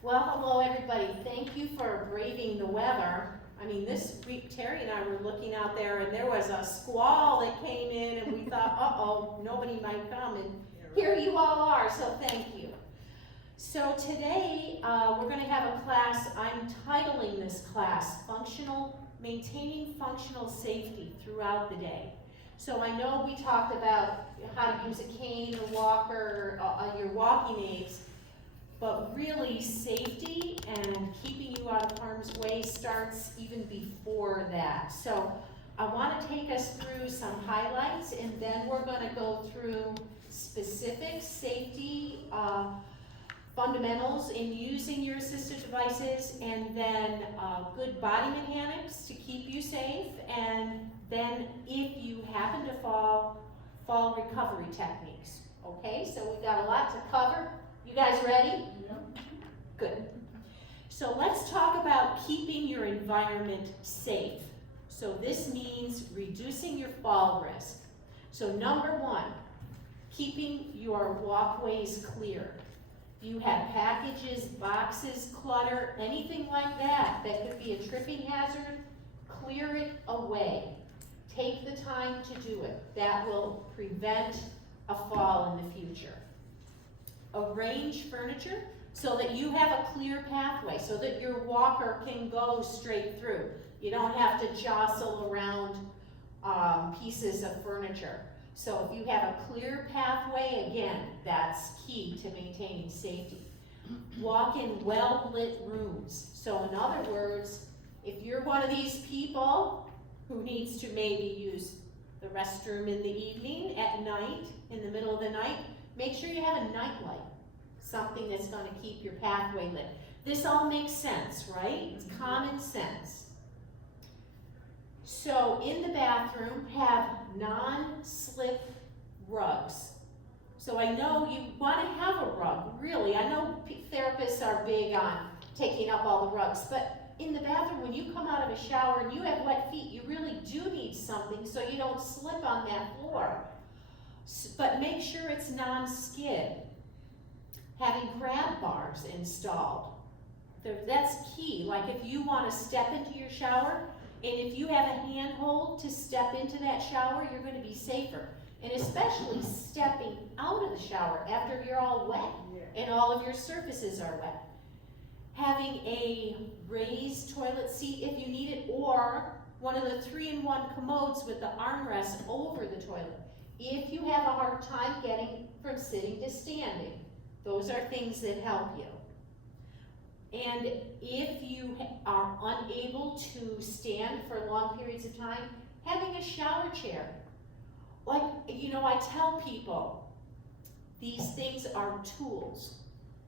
Well, hello everybody. Thank you for braving the weather. I mean, this week Terry and I were looking out there and there was a squall that came in and we thought, uh-oh, nobody might come, and here you all are, so thank you. So today we're going to have a class. I'm titling this class Maintaining Functional Safety Throughout the Day. So I know we talked about how to use a cane, a walker, your walking aids, but really safety and keeping you out of harm's way starts even before that. So I want to take us through some highlights, and then we're going to go through specific safety fundamentals in using your assistive devices, and then good body mechanics to keep you safe, and then if you happen to fall recovery techniques. Okay, so we've got a lot to cover. You guys ready? Yeah. Good. So let's talk about keeping your environment safe. So this means reducing your fall risk. So number one, keeping your walkways clear. If you have packages, boxes, clutter, anything like that could be a tripping hazard, clear it away. Take the time to do it. That will prevent a fall in the future. Arrange furniture so that you have a clear pathway, so that your walker can go straight through. You don't have to jostle around pieces of furniture. So if you have a clear pathway, again, that's key to maintaining safety. Walk in well-lit rooms. So in other words, if you're one of these people who needs to maybe use the restroom in the evening, at night, in the middle of the night, make sure you have a night light, something that's going to keep your pathway lit. This all makes sense, right? It's common sense. So in the bathroom, have non-slip rugs. So I know you want to have a rug, really. I know therapists are big on taking up all the rugs, but in the bathroom, when you come out of a shower and you have wet feet, you really do need something so you don't slip on that floor. But make sure it's non-skid. Having grab bars installed. That's key. Like if you want to step into your shower, and if you have a handhold to step into that shower, you're going to be safer. And especially stepping out of the shower after you're all wet and all of your surfaces are wet. Having a raised toilet seat if you need it, or one of the 3-in-1 commodes with the armrest over the toilet. If you have a hard time getting from sitting to standing, those are things that help you. And if you are unable to stand for long periods of time, having a shower chair. Like, you know, I tell people, these things are tools.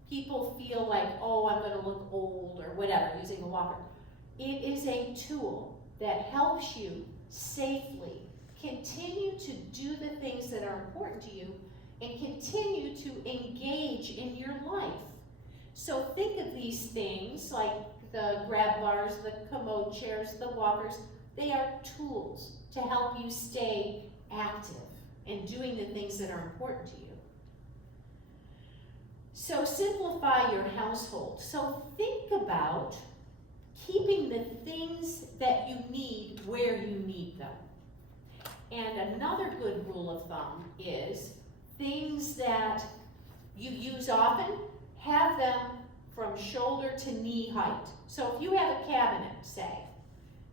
People feel like, oh, I'm going to look old or whatever using a walker. It is a tool that helps you safely continue to do the things that are important to you and continue to engage in your life. So think of these things like the grab bars, the commode chairs, the walkers. They are tools to help you stay active and doing the things that are important to you. So simplify your household. So think about keeping the things that you need where you need them. And another good rule of thumb is things that you use often, have them from shoulder to knee height. So if you have a cabinet, say,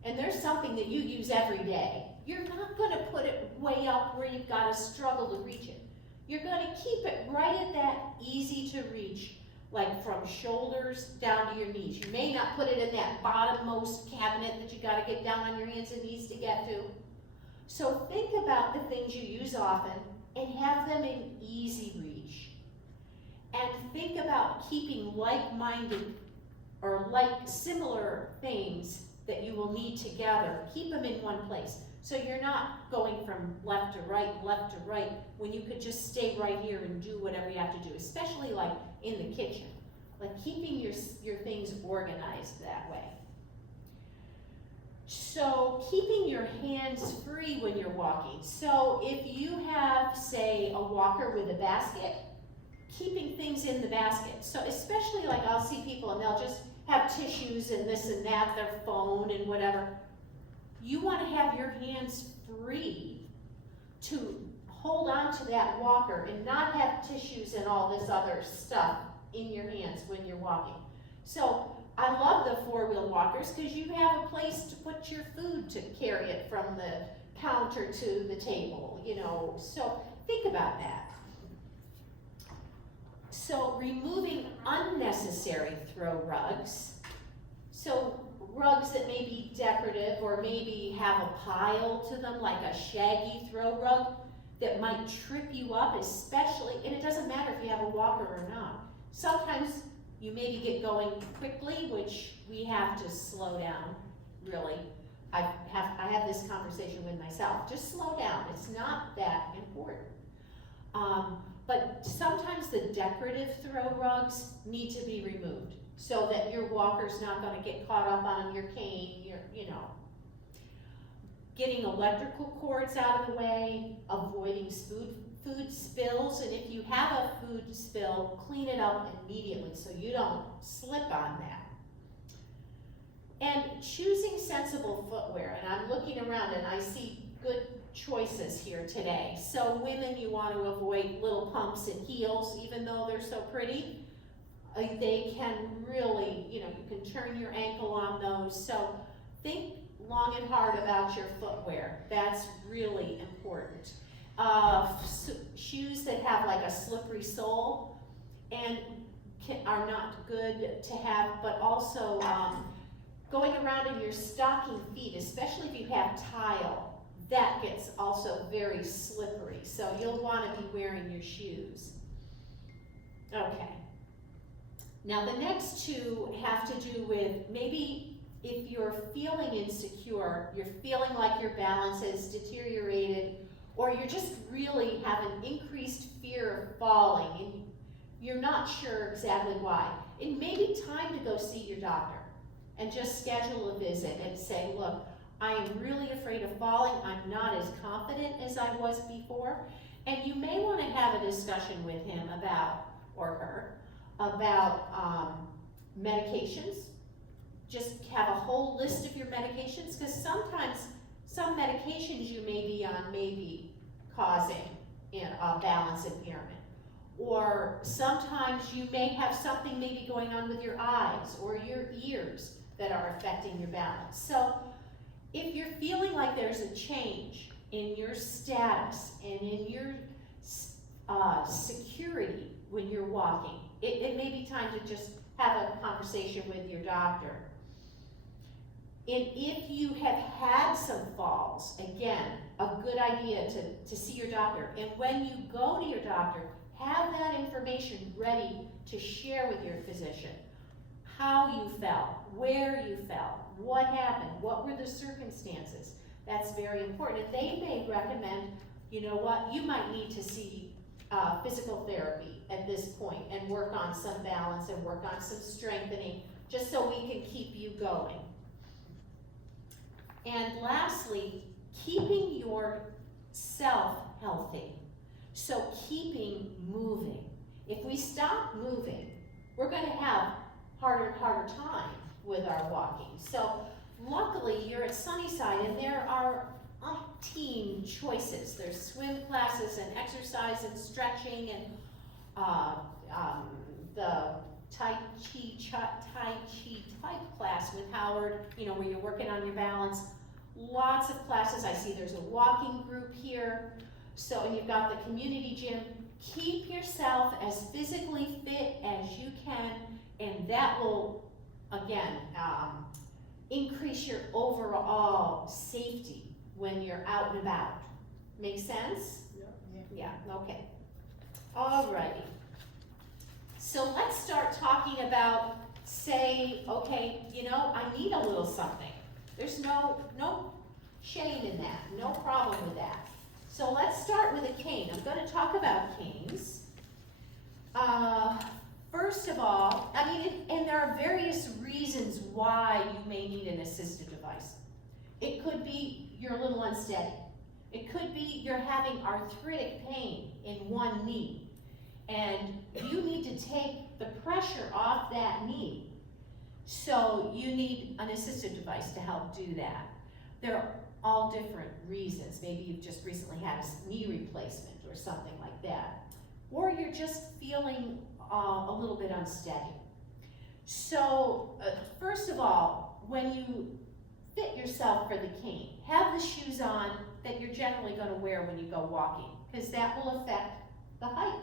and there's something that you use every day, you're not going to put it way up where you've got to struggle to reach it. You're going to keep it right at that easy to reach, like from shoulders down to your knees. You may not put it in that bottommost cabinet that you got to get down on your hands and knees to get to. So think about the things you use often and have them in easy reach. And think about keeping like-minded or similar things that you will need together. Keep them in one place. So you're not going from left to right, when you could just stay right here and do whatever you have to do, especially like in the kitchen. Like keeping your things organized that way. So keeping your hands free when you're walking. So if you have, say, a walker with a basket, keeping things in the basket. So especially like I'll see people people and they'll just have tissues and this and that, their phone and whatever. You want to have your hands free to hold on to that walker and not have tissues and all this other stuff in your hands when you're walking. So I love the four-wheel walkers because you have a place to put your food to carry it from the counter to the table, you know, so think about that. So removing unnecessary throw rugs. So rugs that may be decorative or maybe have a pile to them, like a shaggy throw rug that might trip you up, especially, and it doesn't matter if you have a walker or not. Sometimes you maybe get going quickly, which we have to slow down, really. I have this conversation with myself. Just slow down. It's not that important. But sometimes the decorative throw rugs need to be removed so that your walker's not going to get caught up on your cane, you know. Getting electrical cords out of the way, avoiding food spills, and if you have a food spill, clean it up immediately so you don't slip on that. And choosing sensible footwear, and I'm looking around and I see good choices here today. So women, you want to avoid little pumps and heels, even though they're so pretty. They can really, you know, you can turn your ankle on those. So think long and hard about your footwear. That's really important. Shoes that have like a slippery sole and are not good to have, but also going around in your stocking feet, especially if you have tile, that gets also very slippery. So you'll want to be wearing your shoes. Okay. Now the next two have to do with maybe if you're feeling insecure, you're feeling like your balance has deteriorated, or you're just really have an increased fear of falling and you're not sure exactly why. It may be time to go see your doctor and just schedule a visit and say, look, I am really afraid of falling. I'm not as confident as I was before. And you may want to have a discussion with him about, or her, about medications. Just have a whole list of your medications, because sometimes some medications you may be on may be causing a balance impairment. Or sometimes you may have something maybe going on with your eyes or your ears that are affecting your balance. So if you're feeling like there's a change in your status and in your security when you're walking, it may be time to just have a conversation with your doctor. And if you have had some falls, again, a good idea to see your doctor. And when you go to your doctor, have that information ready to share with your physician. How you fell, where you fell, what happened, what were the circumstances. That's very important. And they may recommend, you know what, you might need to see physical therapy at this point and work on some balance and work on some strengthening, just so we can keep you going. And lastly, keeping yourself healthy. So keeping moving. If we stop moving, we're going to have harder and harder time with our walking. So luckily you're at Sunnyside and there are umpteen choices. There's swim classes and exercise and stretching and the Tai Chi type class with Howard, you know, where you're working on your balance. Lots of classes. I see there's a walking group here. So, and you've got the community gym. Keep yourself as physically fit as you can, and that will, again, increase your overall safety when you're out and about. Make sense? Yeah, okay. Alrighty. So let's start talking about, say, okay, you know, I need a little something. There's no shame in that, no problem with that. So let's start with a cane. I'm going to talk about canes. First of all, I mean, and there are various reasons why you may need an assistive device. It could be you're a little unsteady. It could be you're having arthritic pain in one knee, and you need to take the pressure off that knee. So you need an assistive device to help do that. There are all different reasons. Maybe you've just recently had a knee replacement or something like that. Or you're just feeling a little bit unsteady. So first of all, when you fit yourself for the cane, have the shoes on that you're generally going to wear when you go walking, because that will affect the height.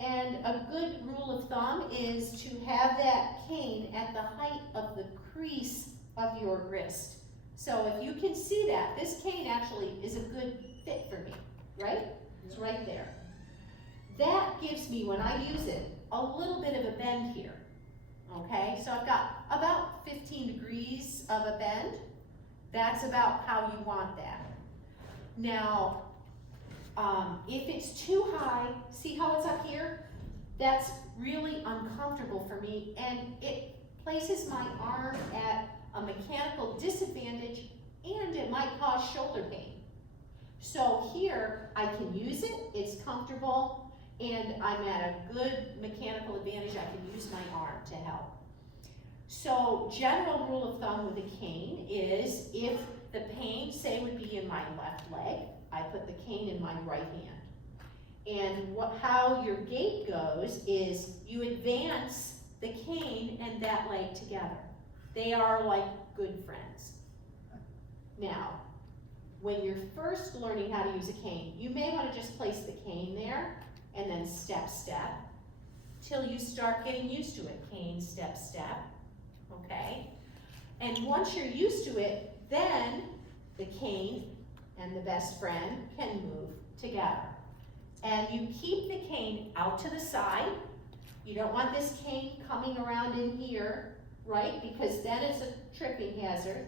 And a good rule of thumb is to have that cane at the height of the crease of your wrist. So if you can see that, this cane actually is a good fit for me, right? It's right there. That gives me, when I use it, a little bit of a bend here, okay? So I've got about 15 degrees of a bend. That's about how you want that. Now, if it's too high, see how it's up here? That's really uncomfortable for me, and it places my arm at a mechanical disadvantage, and it might cause shoulder pain. So here, I can use it, it's comfortable, and I'm at a good mechanical advantage. I can use my arm to help. So general rule of thumb with a cane is if the pain, say, would be in my left leg, I put the cane in my right hand. And how your gait goes is you advance the cane and that leg together. They are like good friends. Now, when you're first learning how to use a cane, you may want to just place the cane there and then step, step, till you start getting used to it. Cane, step, step, okay? And once you're used to it, then the cane and the best friend can move together. And you keep the cane out to the side. You don't want this cane coming around in here, right? Because then it's a tripping hazard.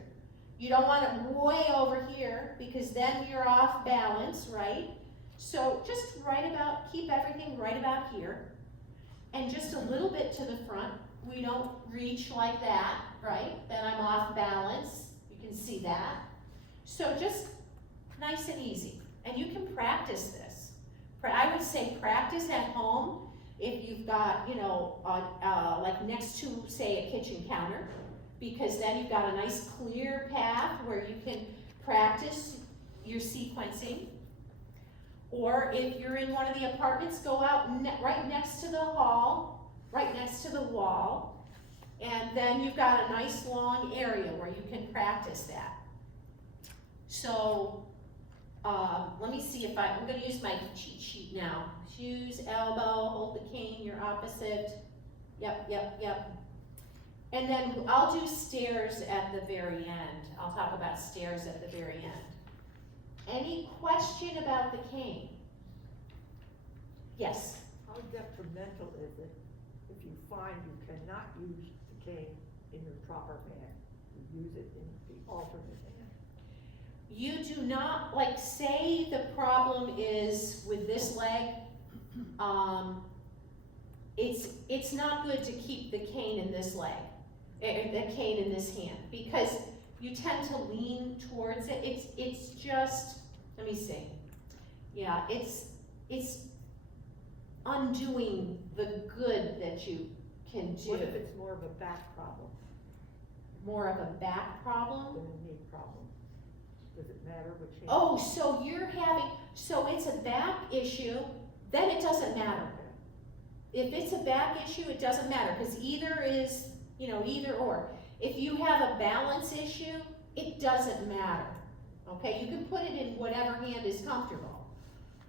You don't want it way over here because then you're off balance, right? So just keep everything right about here. And just a little bit to the front. We don't reach like that, right? Then I'm off balance. You can see that. So just nice and easy. And you can practice this. I would say practice at home if you've got, like next to, say, a kitchen counter, because then you've got a nice clear path where you can practice your sequencing. Or if you're in one of the apartments, go out right next to the hall, right next to the wall, and then you've got a nice long area where you can practice that. So let me see if I'm going to use my cheat sheet now. Shoes, elbow, hold the cane, your opposite. Yep, yep, yep. And then I'll do stairs at the very end. I'll talk about stairs at the very end. Any question about the cane? Yes? How detrimental is it if you find you cannot use the cane in your proper hand? You use it in the alternate hand. You do not, like, say the problem is with this leg, it's not good to keep the cane in this leg, the cane in this hand, because you tend to lean towards it. It's just, let me see. Yeah, it's undoing the good that you can do. What if it's more of a back problem? More of a back problem? Than a knee problem? Does it matter which hand? Oh, so it's a back issue, then it doesn't matter. If it's a back issue, it doesn't matter, because either is, either or. If you have a balance issue, it doesn't matter, okay? You can put it in whatever hand is comfortable.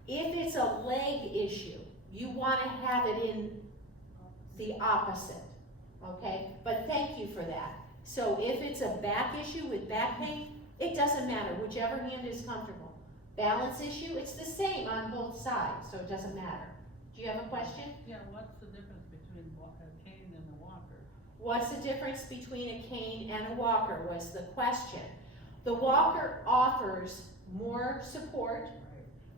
If it's a leg issue, you want to have it in the opposite, okay? But thank you for that. So if it's a back issue with back pain, it doesn't matter, whichever hand is comfortable. Balance issue, it's the same on both sides, so it doesn't matter. Do you have a question? Yeah, what's the difference between a cane and a walker? What's the difference between a cane and a walker was the question. The walker offers more support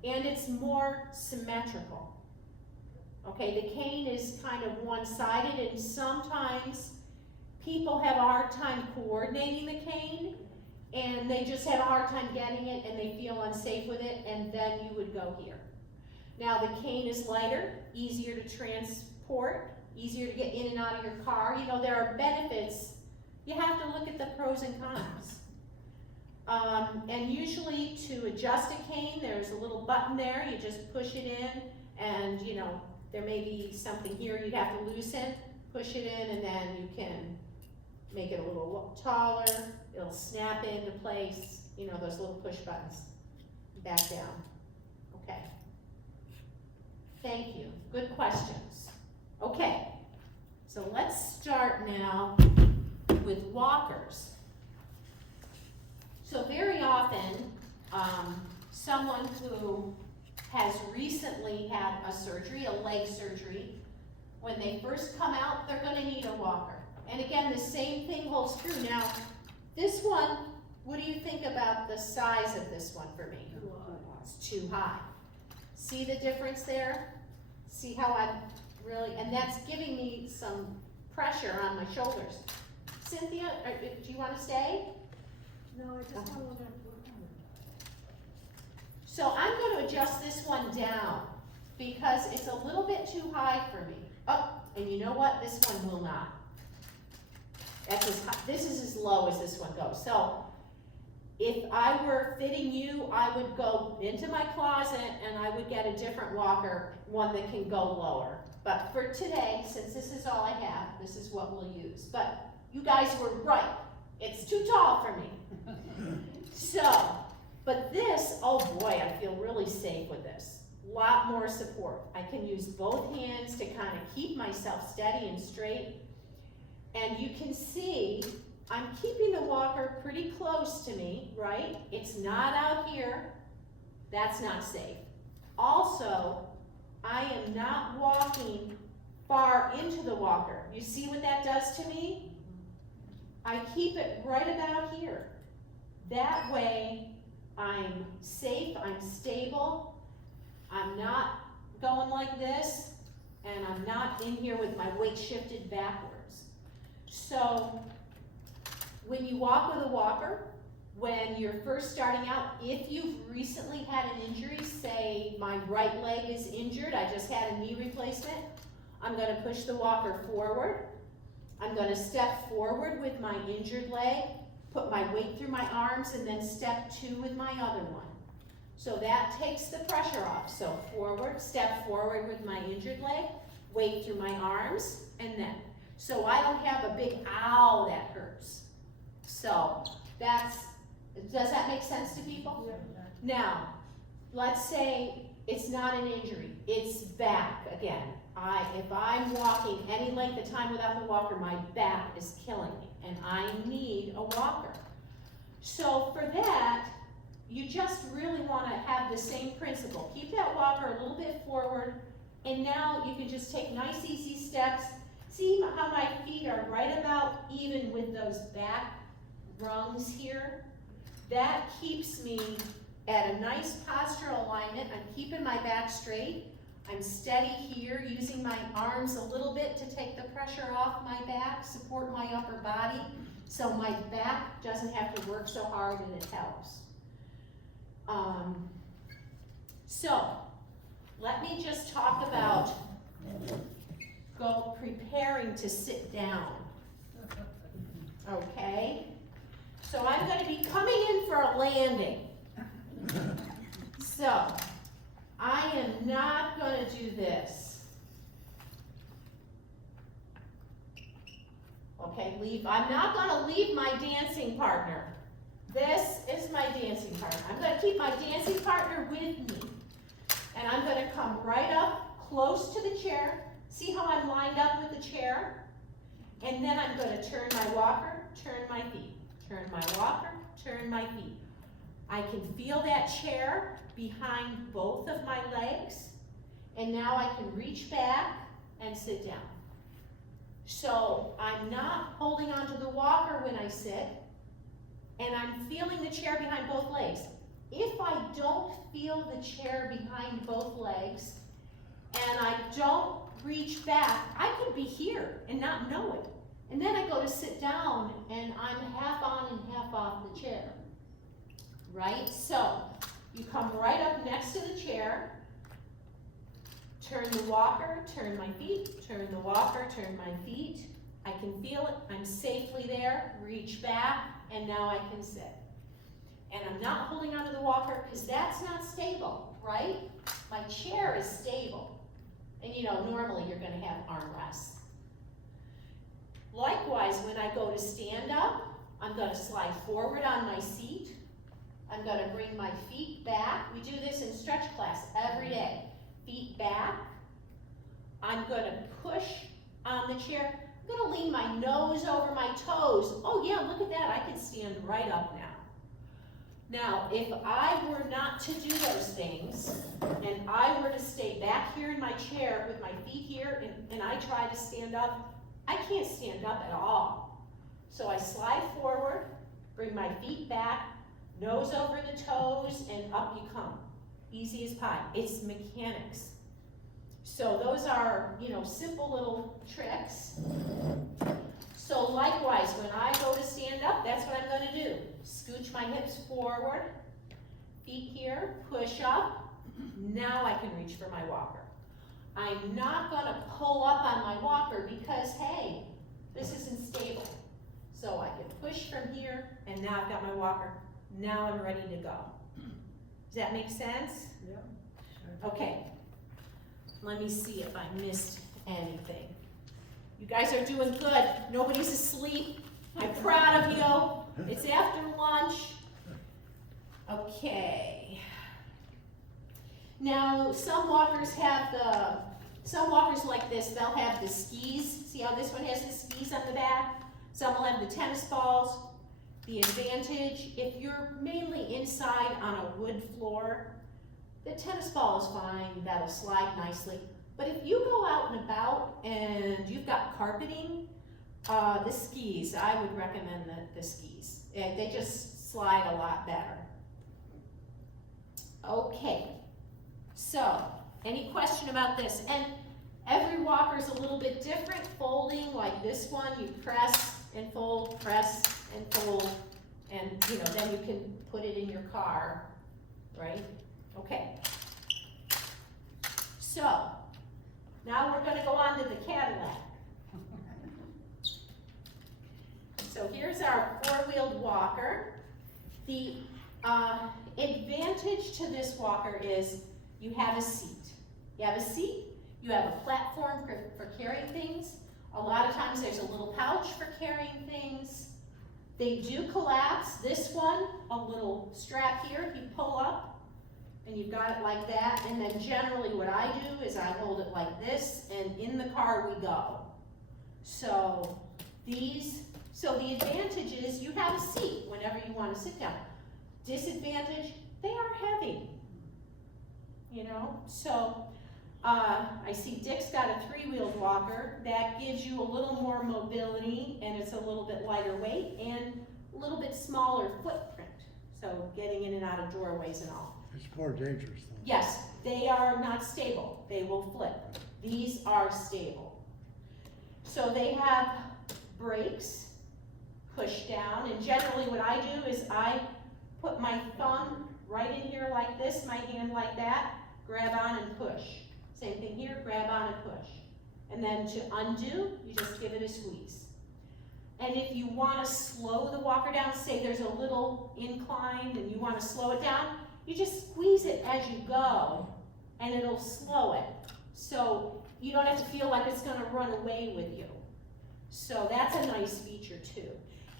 and it's more symmetrical. Okay, the cane is kind of one-sided and sometimes people have a hard time coordinating the cane and they just have a hard time getting it and they feel unsafe with it, and then you would go here. Now the cane is lighter, easier to transport, easier to get in and out of your car. You know, there are benefits. You have to look at the pros and cons. And usually to adjust a cane, there's a little button there, you just push it in, and you know, there may be something here you'd have to loosen, push it in, and then you can make it a little taller, it'll snap into place, you know, those little push buttons, back down. Okay. Thank you, good questions. Okay, so let's start now with walkers. So very often, someone who has recently had a surgery, a leg surgery, when they first come out, they're gonna need a walker. And again, the same thing holds true. Now, this one, what do you think about the size of this one for me? Too high. It's too high. See the difference there? See how I'm really, and that's giving me some pressure on my shoulders. Cynthia, do you wanna stay? No, I just want to look at it. So I'm gonna adjust this one down because it's a little bit too high for me. Oh, and you know what? This one will not. That's as high, this is as low as this one goes. So if I were fitting you, I would go into my closet and I would get a different walker, one that can go lower. But for today, since this is all I have, this is what we'll use. But you guys were right. It's too tall for me. So, but this, oh boy, I feel really safe with this. Lot more support. I can use both hands to kind of keep myself steady and straight. And you can see, I'm keeping the walker pretty close to me, right? It's not out here. That's not safe. Also, I am not walking far into the walker. You see what that does to me? I keep it right about here. That way, I'm safe, I'm stable, I'm not going like this, and I'm not in here with my weight shifted backwards. So, when you walk with a walker, when you're first starting out, if you've recently had an injury, say my right leg is injured, I just had a knee replacement, I'm gonna push the walker forward. I'm gonna step forward with my injured leg, put my weight through my arms, and then step 2 with my other one. So that takes the pressure off. So forward, step forward with my injured leg, weight through my arms, and then. So I don't have a big ow that hurts. So that's, does that make sense to people? Yeah. Now, let's say it's not an injury, it's back again. If I'm walking any length of time without the walker, my back is killing me, and I need a walker. So for that, you just really want to have the same principle. Keep that walker a little bit forward, and now you can just take nice, easy steps. See how my feet are right about even with those back rungs here? That keeps me at a nice postural alignment. I'm keeping my back straight. I'm steady here, using my arms a little bit to take the pressure off my back, support my upper body, so my back doesn't have to work so hard and it helps. So, let me just talk about preparing to sit down, okay? So I'm gonna be coming in for a landing. So, I am not gonna do this. Okay, I'm not gonna leave my dancing partner. This is my dancing partner. I'm gonna keep my dancing partner with me. And I'm gonna come right up close to the chair. See how I'm lined up with the chair? And then I'm gonna turn my walker, turn my feet. Turn my walker, turn my feet. I can feel that chair behind both of my legs, and now I can reach back and sit down. So I'm not holding onto the walker when I sit, and I'm feeling the chair behind both legs. If I don't feel the chair behind both legs, and I don't reach back, I could be here and not know it. And then I go to sit down, and I'm half on and half off the chair. Right? So, you come right up next to the chair, turn the walker, turn my feet, turn the walker, turn my feet. I can feel it, I'm safely there, reach back, and now I can sit. And I'm not holding onto the walker because that's not stable, right? My chair is stable. And you know, normally you're gonna have armrests. Likewise, when I go to stand up, I'm gonna slide forward on my seat. I'm gonna bring my feet back. We do this in stretch class every day. Feet back. I'm gonna push on the chair. I'm gonna lean my nose over my toes. Oh yeah, look at that, I can stand right up now. Now, if I were not to do those things, and I were to stay back here in my chair with my feet here, and I try to stand up, I can't stand up at all. So I slide forward, bring my feet back, nose over the toes, and up you come. Easy as pie. It's mechanics. So those are, you know, simple little tricks. So likewise, when I go to stand up, that's what I'm gonna do. Scooch my hips forward, feet here, push up. Now I can reach for my walker. I'm not gonna pull up on my walker because, hey, this isn't stable. So I can push from here, and now I've got my walker. Now I'm ready to go. Does that make sense? Yeah. Okay. Let me see if I missed anything. You guys are doing good. Nobody's asleep. I'm proud of you. It's after lunch. Okay. Now, some walkers like this, they'll have the skis. See how this one has the skis on the back? Some will have the tennis balls. The advantage, if you're mainly inside on a wood floor, the tennis ball is fine, that'll slide nicely. But if you go out and about and you've got carpeting, the skis, I would recommend the skis. They just slide a lot better. Okay, so any question about this? And every walker is a little bit different. Folding, like this one, you press and fold, press and fold, and you know, then you can put it in your car, right? Okay. So, now we're gonna go on to the Cadillac. So here's our four-wheeled walker. The advantage to this walker is you have a seat. You have a seat, you have a platform for carrying things. A lot of times there's a little pouch for carrying things. They do collapse. This one, a little strap here, you pull up and you've got it like that. And then generally what I do is I hold it like this, and in the car we go. So the advantage is you have a seat whenever you want to sit down. Disadvantage, they are heavy, you know? So I see Dick's got a three-wheeled walker. That gives you a little more mobility, and it's a little bit lighter weight and a little bit smaller footprint. So getting in and out of doorways and all. It's more dangerous though. Yes, they are not stable. They will flip. These are stable. So they have brakes, push down, and generally what I do is I put my thumb right in here like this, my hand like that, grab on and push. Same thing here, grab on and push. And then to undo, you just give it a squeeze. And if you want to slow the walker down, say there's a little incline and you want to slow it down, you just squeeze it as you go and it'll slow it. So you don't have to feel like it's going to run away with you. So that's a nice feature too.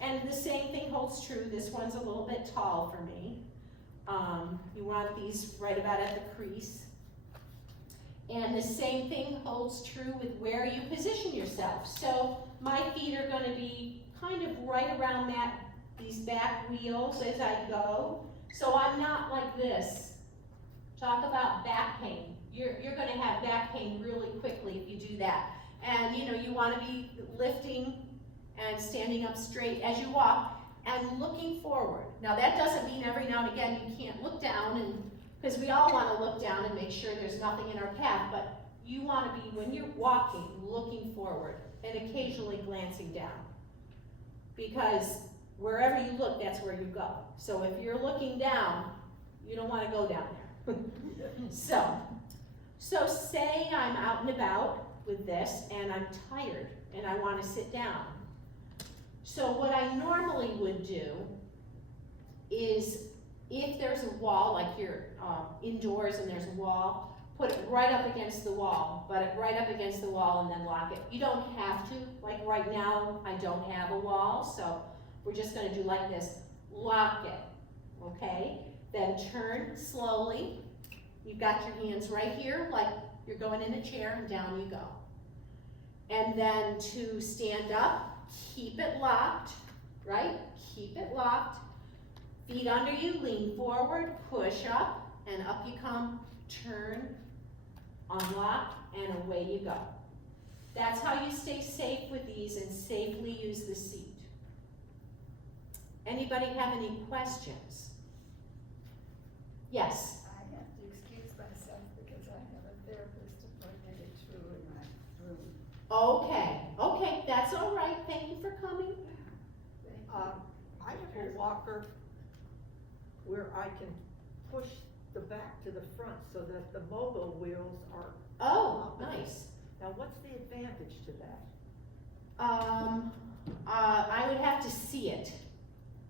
And the same thing holds true. This one's a little bit tall for me. You want these right about at the crease. And the same thing holds true with where you position yourself. So my feet are going to be kind of right around these back wheels as I go. So I'm not like this. Talk about back pain. You're going to have back pain really quickly if you do that. And you know, you want to be lifting and standing up straight as you walk and looking forward. Now that doesn't mean every now and again you can't look down, because we all want to look down and make sure there's nothing in our path, but you want to be, when you're walking, looking forward and occasionally glancing down. Because wherever you look, that's where you go. So if you're looking down, you don't want to go down there. So, So say I'm out and about with this and I'm tired and I want to sit down. So what I normally would do is, if there's a wall, like you're indoors and there's a wall, put it right up against the wall, butt it right up against the wall and then lock it. You don't have to, like right now I don't have a wall, so we're just gonna do like this, lock it, okay? Then turn slowly. You've got your hands right here, like you're going in a chair, and down you go. And then to stand up, keep it locked, right? Keep it locked. Feet under you, lean forward, push up, and up you come, turn, unlock, and away you go. That's how you stay safe with these and safely use the seat. Anybody have any questions? Yes? I have to excuse myself because I have a therapist appointment at 2 in my room. Okay, that's all right. Thank you for coming. Thank you. I have a walker where I can push the back to the front so that the mobile wheels are. Oh, nice. Now, what's the advantage to that? I would have to see it,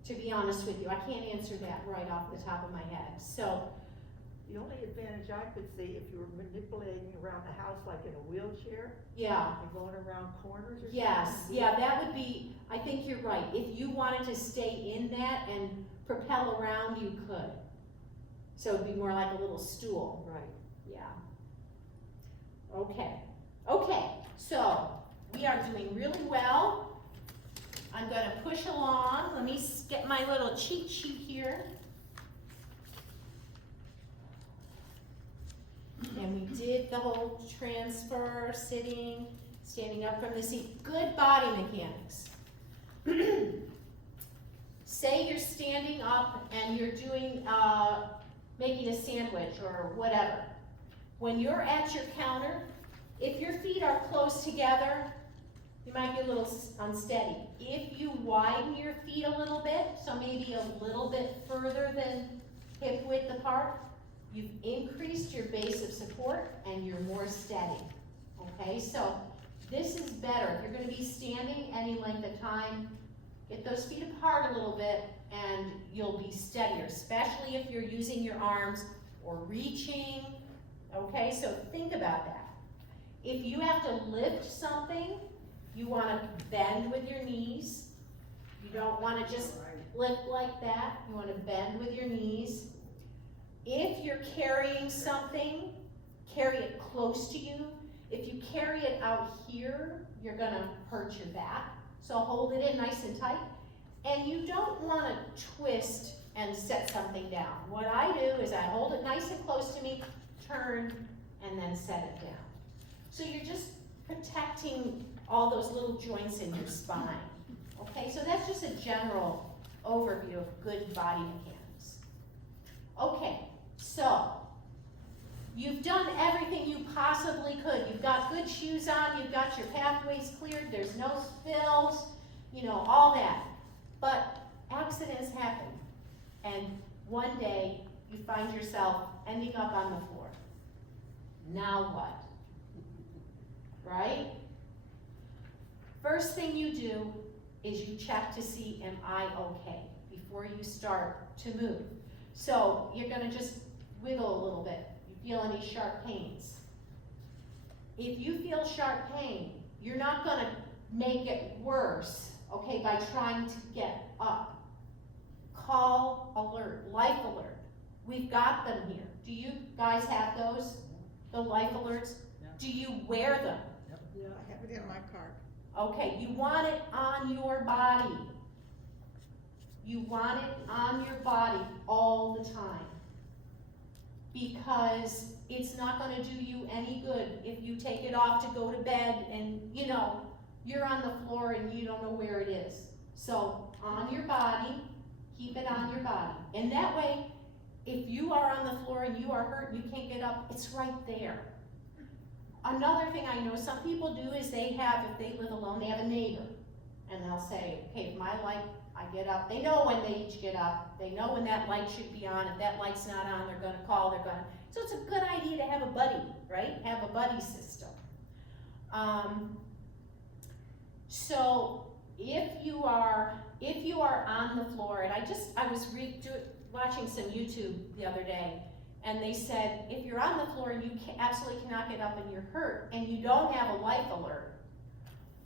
to be honest with you. I can't answer that right off the top of my head. So, The only advantage I could see, if you were manipulating around the house like in a wheelchair yeah, and going around corners or something. yes, yeah, that would be, I think you're right. If you wanted to stay in that and propel around, you could. So it'd be more like a little stool. Right. Yeah. Okay, so we are doing really well. I'm gonna push along. Let me get my little cheat sheet here. And we did the whole transfer, sitting, standing up from the seat. Good body mechanics. Say you're standing up and you're doing, making a sandwich or whatever. When you're at your counter, if your feet are close together, you might be a little unsteady. If you widen your feet a little bit, so maybe a little bit further than hip width apart, you've increased your base of support and you're more steady. Okay, so this is better. If you're gonna be standing any length of time, get those feet apart a little bit and you'll be steadier, especially if you're using your arms or reaching. Okay, so think about that. If you have to lift something, you wanna bend with your knees. You don't wanna just lift like that. You wanna bend with your knees. If you're carrying something, carry it close to you. If you carry it out here, you're gonna hurt your back. So hold it in nice and tight. And you don't wanna twist and set something down. What I do is I hold it nice and close to me, turn, and then set it down. So you're just protecting all those little joints in your spine. Okay, so that's just a general overview of good body mechanics. Okay, so you've done everything you possibly could. You've got good shoes on, you've got your pathways cleared, there's no spills, you know, all that. But accidents happen, and one day you find yourself ending up on the floor. Now what? Right? First thing you do is you check to see, am I okay, before you start to move. So you're gonna just wiggle a little bit. You feel any sharp pains? If you feel sharp pain, you're not gonna make it worse, okay, by trying to get up. Call alert, life alert. We've got them here. Do you guys have those? The life alerts? Yeah. Do you wear them? Yeah, I have it in my car. Okay, you want it on your body. You want it on your body all the time. Because it's not gonna do you any good if you take it off to go to bed and, you know, you're on the floor and you don't know where it is. So, on your body, keep it on your body. And that way, if you are on the floor and you are hurt and you can't get up, it's right there. Another thing I know some people do is they have, if they live alone, they have a neighbor. and they'll say, okay, my light, I get up, they know when they each get up, they know when that light should be on, if that light's not on, they're gonna call, so it's a good idea to have a buddy, right? Have a buddy system. So if you are on the floor, and I was watching some YouTube the other day, and they said, if you're on the floor and you absolutely cannot get up and you're hurt, and you don't have a life alert,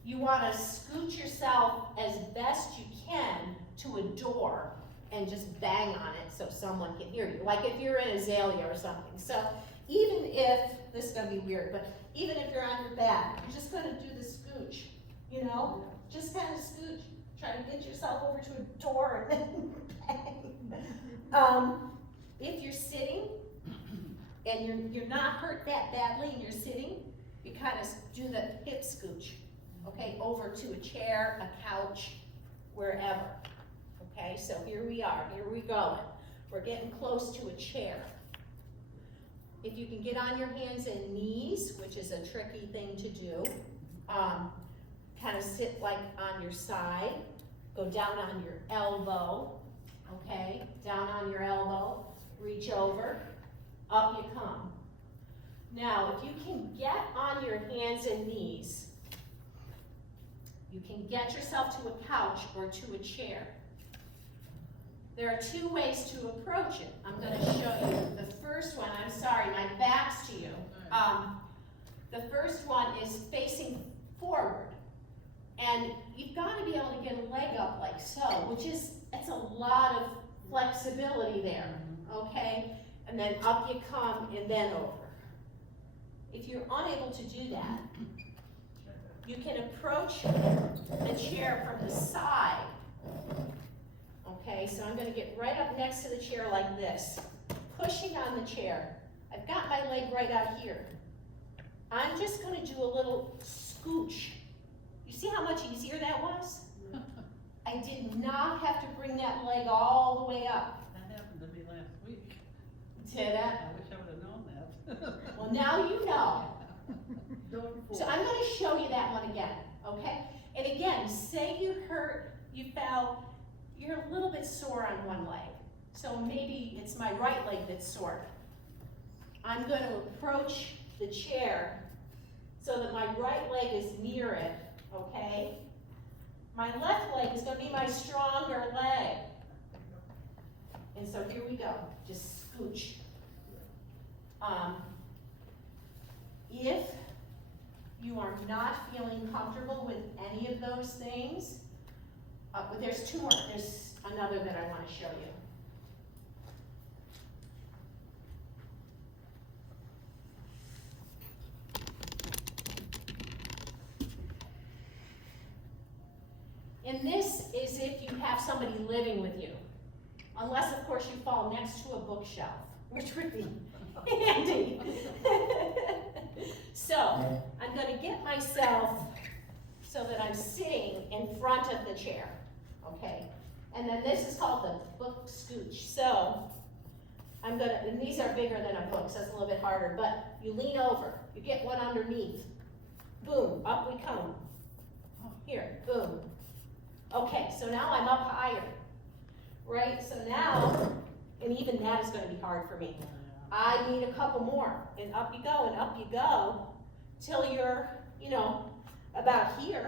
you wanna scoot yourself as best you can to a door and just bang on it so someone can hear you. Like if you're in Azalea or something. So even if, this is gonna be weird, but even if you're on your back, you're just gonna do the scooch, you know? Just kind of scooch, try to get yourself over to a door and then bang. If you're sitting and you're not hurt that badly and you're sitting, you kind of do the hip scooch, okay, over to a chair, a couch, wherever. Okay, so here we are, here we go. We're getting close to a chair. If you can get on your hands and knees, which is a tricky thing to do, kind of sit like on your side, go down on your elbow, okay, down on your elbow, reach over, up you come. Now, if you can get on your hands and knees, you can get yourself to a couch or to a chair. There are two ways to approach it. I'm going to show you. The first one, I'm sorry, my back's to you. The first one is facing forward. And you've got to be able to get a leg up like so, which is, it's a lot of flexibility there, okay? And then up you come and then over. If you're unable to do that, you can approach the chair from the side. Okay, so I'm going to get right up next to the chair like this, pushing on the chair. I've got my leg right out here. I'm just going to do a little scooch. You see how much easier that was? I did not have to bring that leg all the way up. That happened to me last week. Did it? I wish I would have known that. Well, now you know. Don't fall. So I'm going to show you that one again, okay? And again, say you hurt, you fell, you're a little bit sore on one leg. So maybe it's my right leg that's sore. I'm going to approach the chair so that my right leg is near it, okay? My left leg is going to be my stronger leg. And so here we go, just scooch. If you are not feeling comfortable with any of those things, but there's two more, there's another that I want to show you. And this is if you have somebody living with you. Unless, of course, you fall next to a bookshelf, which would be handy. So, I'm going to get myself so that I'm sitting in front of the chair, okay? And then this is called the book scooch. So, I'm going to, and these are bigger than a book, so it's a little bit harder, but you lean over, you get one underneath. Boom, up we come. Here, boom. Okay, so now I'm up higher, right? So now, and even that is going to be hard for me. I need a couple more, and up you go, till you're, you know, about here,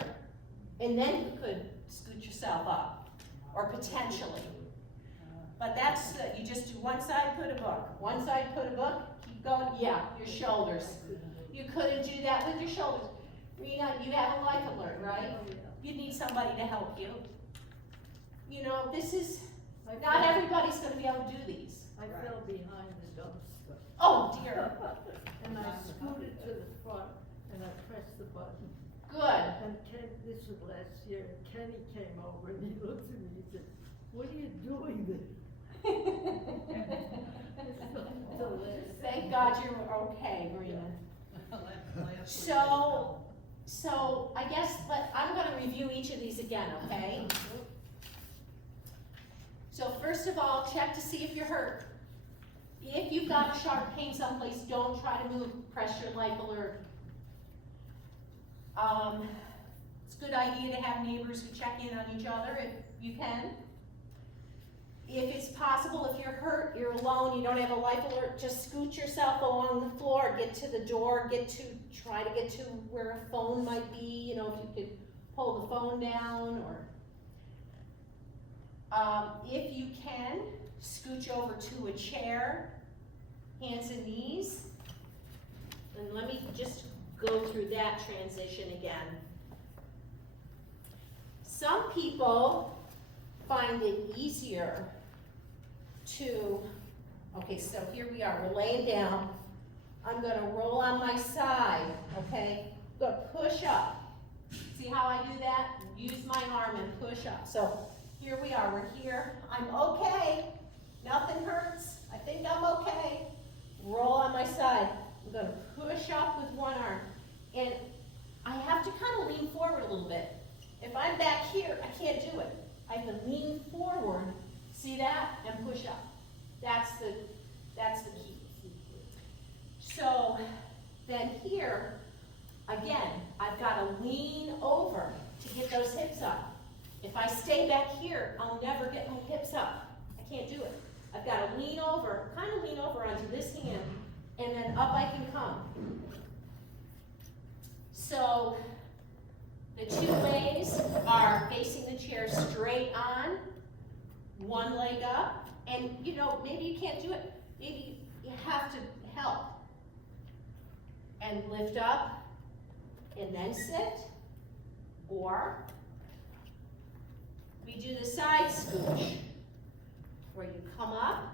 and then you could scoot yourself up, or potentially. But that's, you just do one side, put a book, one side, put a book, keep going, yeah, your shoulders. You couldn't do that with your shoulders. Rena, you have a life alert, right? You need somebody to help you. You know, this is, not everybody's gonna be able to do these. I fell behind the dumpster. Oh dear, And I scooted to the front and I pressed the button. good. And Ken, this was last year, and Kenny came over and he looked at me and said, "What are you doing there?" Thank God you're okay, Rena. So I guess, I'm gonna review each of these again, okay? So first of all, check to see if you're hurt. If you've got a sharp pain someplace, don't try to move, press your life alert. It's a good idea to have neighbors who check in on each other if you can. If it's possible, if you're hurt, you're alone, you don't have a life alert, just scoot yourself along the floor, get to the door, try to get to where a phone might be, you know, if you could pull the phone down, or if you can, scooch over to a chair, hands and knees. And let me just go through that transition again. Some people find it easier to, okay, so here we are, we're laying down. I'm gonna roll on my side, okay? Go push up. See how I do that? Use my arm and push up. So here we are, we're here. I'm okay. Nothing hurts. I think I'm okay. Roll on my side. I'm gonna push up with one arm. And I have to kind of lean forward a little bit. If I'm back here, I can't do it. I have to lean forward, see that, and push up. That's the key. So then here, again, I've got to lean over to get those hips up. If I stay back here, I'll never get my hips up. I can't do it. I've got to lean over, kind of lean over onto this hand, and then up I can come. So the two legs are facing the chair straight on, one leg up, and you know, maybe you can't do it, maybe you have to help. And lift up, and then sit, or we do the side scooch, where you come up,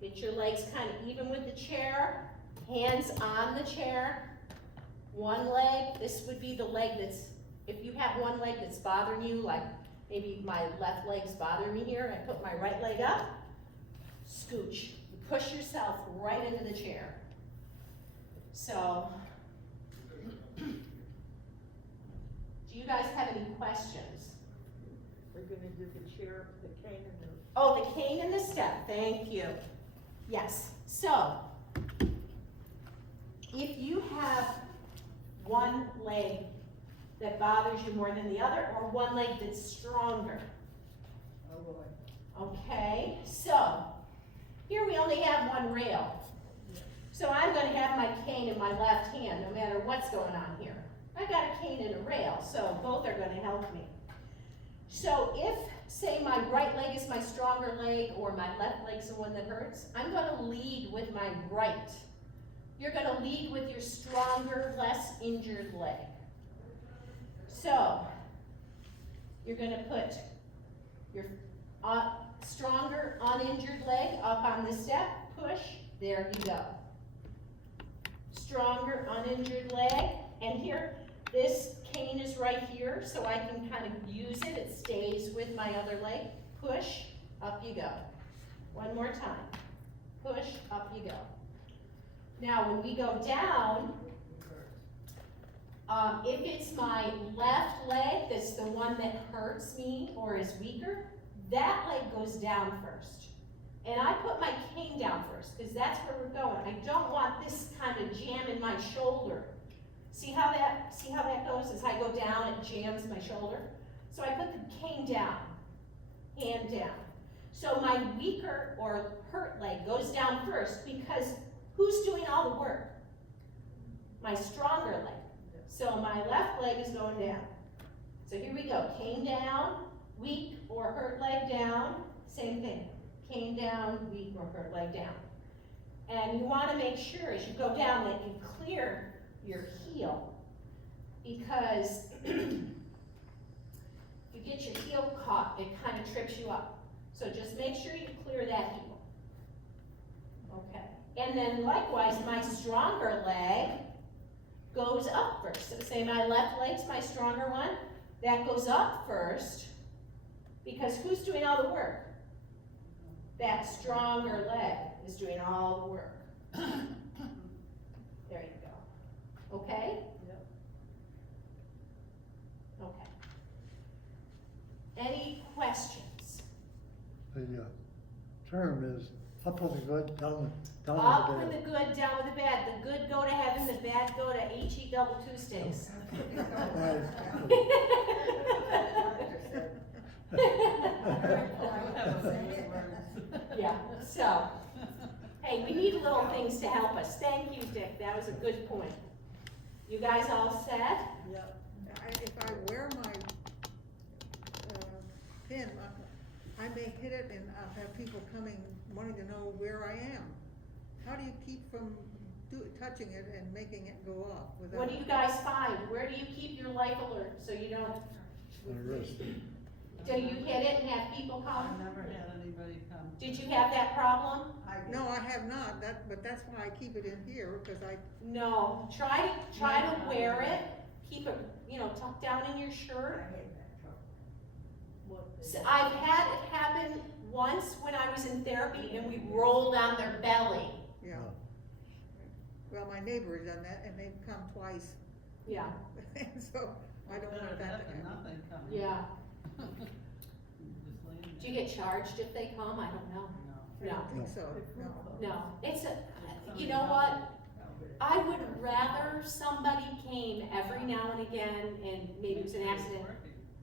get your legs kind of even with the chair, hands on the chair, one leg, this would be the leg that's, if you have one leg that's bothering you, like maybe my left leg's bothering me here, I put my right leg up, scooch, you push yourself right into the chair. So, do you guys have any questions? We're gonna do the chair, the cane, and the. Oh, the cane and the step, thank you. Yes, so, if you have one leg that bothers you more than the other, or one leg that's stronger. Oh, boy. Okay, so, here we only have one rail. So I'm gonna have my cane in my left hand, no matter what's going on here. I've got a cane and a rail, so both are gonna help me. So if, say, my right leg is my stronger leg, or my left leg's the one that hurts, I'm gonna lead with my right. You're gonna lead with your stronger, less injured leg. So, you're gonna put your stronger, uninjured leg up on the step, push, there you go. Stronger, uninjured leg, and here, this cane is right here, so I can kind of use it, it stays with my other leg, push, up you go. One more time, push, up you go. Now, when we go down, if it's my left leg that's the one that hurts me or is weaker, that leg goes down first. And I put my cane down first, because that's where we're going. I don't want this kind of jam in my shoulder. See how that goes? As I go down, it jams my shoulder. So I put the cane down, hand down. So my weaker or hurt leg goes down first, because who's doing all the work? My stronger leg. So my left leg is going down. So here we go, cane down, weak or hurt leg down, same thing. Cane down, weak or hurt leg down. And you want to make sure as you go down that you clear your heel, because if you get your heel caught, it kind of trips you up. So just make sure you clear that heel. Okay. And then likewise, my stronger leg goes up first. So say my left leg's my stronger one, that goes up first, because who's doing all the work? That stronger leg is doing all the work. There you go. Okay? Yep. Okay. Any questions? The term is Up with the good, down Up with with the the bad. good, down with the bad. The good go to heaven, the bad go to HE double Tuesdays. Yeah, so, hey, we need little things to help us. Thank you, Dick, that was a good point. You guys all set? Yep. If I wear my, pin, I may hit it and I'll have people coming, wanting to know where I am. How do you keep from touching it and making it go off without? What do you guys find? Where do you keep your life alert so you don't, On the wrist. do you hit it and have people I've come? never had anybody come. Did you have that problem? No, I have not, but that's why I keep it in here, because I, No, try to wear it, keep it, tucked down in your shirt. So I've had it happen once when I was in therapy and we rolled on their belly. yeah. Well, my neighbor has done that and they've come twice, Yeah, and so I don't want that to happen. Nothing coming. yeah. Just laying Do you get charged if they come? I don't know. there. I don't think so, no. No, you know what? I would rather somebody came every now and again and maybe it was an accident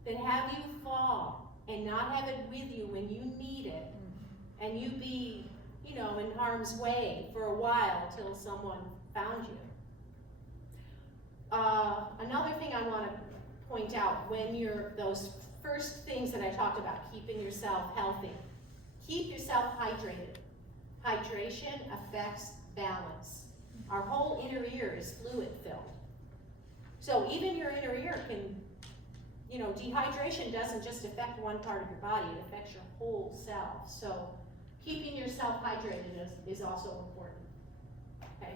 than have you fall and not have it with you when you need it and you be, in harm's way for a while till someone found you. Another thing I want to point out, when those first things that I talked about, keeping yourself healthy, keep yourself hydrated. Hydration affects balance. Our whole inner ear is fluid filled. So even your inner ear can, dehydration doesn't just affect one part of your body, it affects your whole self. So keeping yourself hydrated is also important. Okay?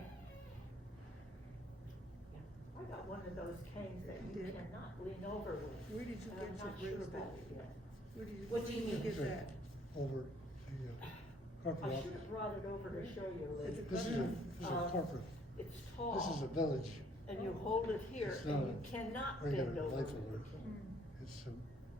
I got one of those canes that you Did? cannot lean over with, Where did you and get I'm your not sure bracelet? about it yet. What do you mean? Get that? Over the corporate I office. should have brought it over to show you, Is Leigh. it This is a corporate, It's this is tall, a village, and you hold it here, It's and not you cannot regular bend over life with alert. the cane. it's,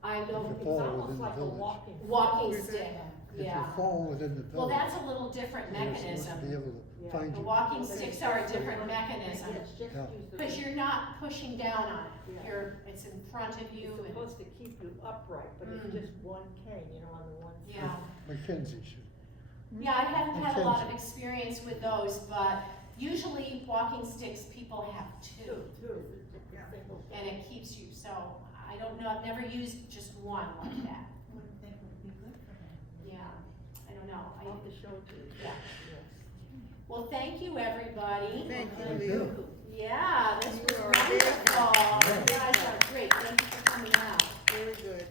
I If don't, you It's fall almost within the like a village. walking Where's stick, if you yeah. fall within the Well, village, that's a little different you're supposed to be mechanism. able to Yeah. find The you. walking sticks are a different mechanism. Yes, just Yeah. use the. Because you're not pushing down on it. Yeah. It's in front of you It's and, supposed to keep you upright, but it's just one cane, on the one side. yeah. Mackenzie should. Yeah, I haven't had a lot of experience with those, but usually walking sticks, people have two. Two. Yeah. Single. And it keeps you, so I don't know, I've never used just one like that. Wouldn't think it would be good for him. Yeah, I don't know. I'll have to show it to you. Yeah. Yes. Well, thank you, everybody. Thank you, Thank Leigh. you. Yeah, this You was are wonderful. very- You guys are great, thank you for coming out. Very good.